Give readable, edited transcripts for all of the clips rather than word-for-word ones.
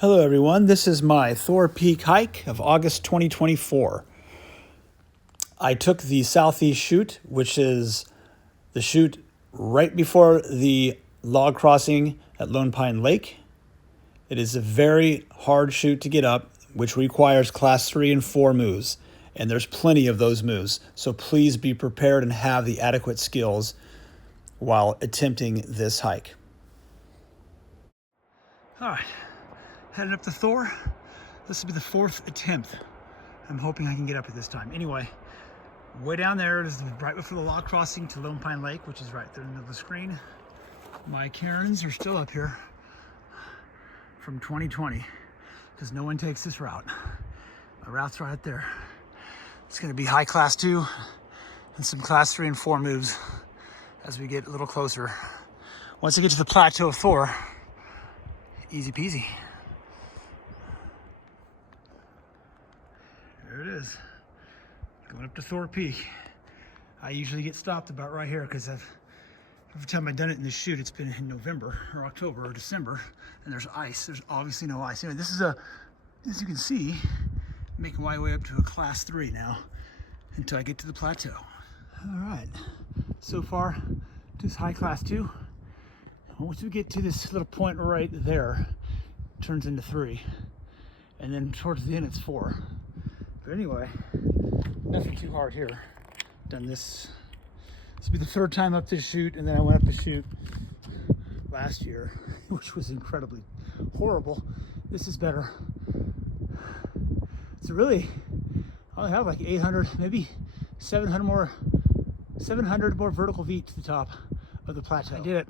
Hello everyone, this is my Thor Peak hike of August 2024. I took the southeast chute, which is the chute right before the log crossing at Lone Pine Lake. It is a very hard chute to get up, which requires class 3 and 4 moves, and there's plenty of those moves, so please be prepared and have the adequate skills while attempting this hike. All right. Headed up to Thor. This will be the 4th attempt. I'm hoping I can get up at this time. Anyway, way down there is right before the log crossing to Lone Pine Lake, which is right there in the middle of the screen. My Karens are still up here from 2020 because no one takes this route. My route's right there. It's going to be high class 2 and some class 3 and 4 moves as we get a little closer. Once I get to the plateau of Thor, easy peasy. There it is, going up to Thor Peak. I usually get stopped about right here because every time I've done it in this chute, it's been in November or October or December, and there's ice. There's obviously no ice. Anyway, this is as you can see, making my way up to a class 3 now until I get to the plateau. All right, so far, just high class 2. Once we get to this little point right there, it turns into 3, and then towards the end it's 4. But anyway, nothing too hard here. Done this. This will be the 3rd time up this chute, and then I went up the chute last year, which was incredibly horrible. This is better. So really, I only have like 800, maybe 700 more vertical feet to the top of the plateau. I did it.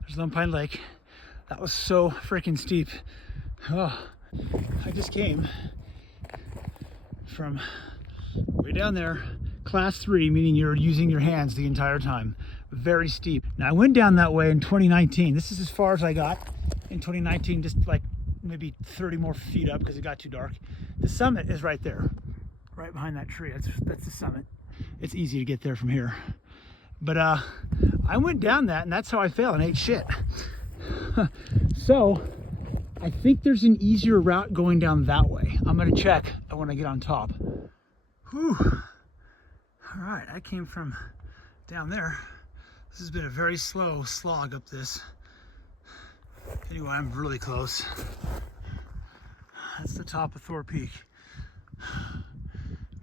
There's Lone Pine Lake. That was so freaking steep. Oh, I just came from way down there, class 3, meaning you're using your hands the entire time. Very steep. Now I went down that way in 2019. This is as far as I got in 2019, just like maybe 30 more feet up because it got too dark. The summit is right there, right behind that tree. That's the summit. It's easy to get there from here. But I went down that, and that's how I failed and ate shit. So I think there's an easier route going down that way. I'm gonna check when I get on top. Whew. All right, I came from down there. This has been a very slow slog up this. Anyway, I'm really close. That's the top of Thor Peak.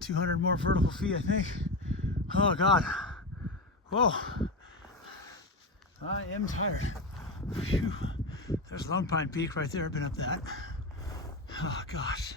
200 more vertical feet, I think. Oh God. Whoa. I am tired. Phew. There's Lone Pine Peak right there. I've been up that. Oh gosh.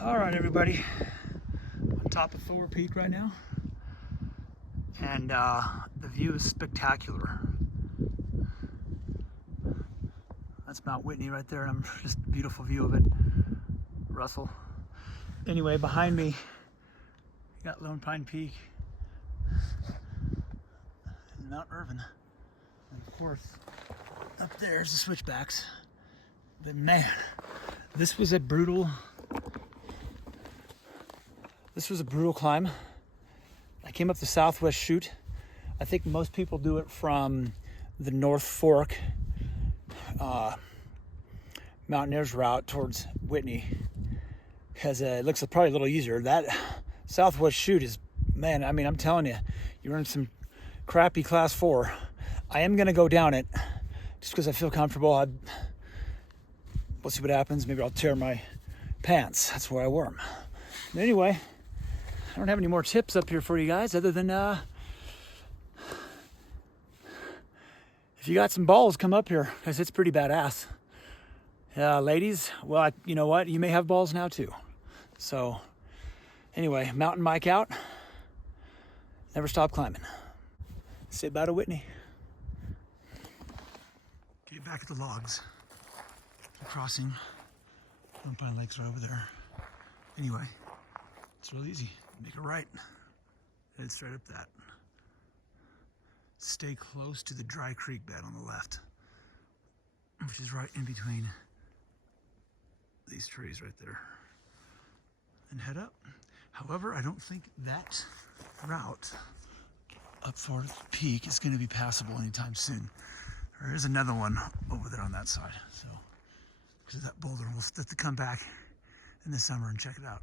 All right, everybody, on top of Thor Peak right now, and the view is spectacular. That's Mount Whitney right there, and just a beautiful view of it. Russell. Anyway, behind me, you got Lone Pine Peak and Mount Irvin, and of course, up there's the switchbacks. But man, this was a brutal climb. I came up the southwest chute. I think most people do it from the North Fork Mountaineers route towards Whitney because it looks probably a little easier. That southwest chute is, man, I mean, I'm telling you, you're in some crappy class 4. I am gonna go down it just because I feel comfortable. We'll see what happens. Maybe I'll tear my pants. That's where I wear them. But anyway, I don't have any more tips up here for you guys other than if you got some balls, come up here because it's pretty badass. Ladies, well, you know what? You may have balls now too. So anyway, mountain bike out. Never stop climbing. Say bye to Whitney. Get back at the logs. We're crossing Pine Lake's right over there. Anyway, it's real easy. Make a right. Head straight up that. Stay close to the dry creek bed on the left, which is right in between these trees right there. And head up. However, I don't think that route up Thor Peak is going to be passable anytime soon. There is another one over there on that side. So, because of that boulder, we'll have to come back in the summer and check it out.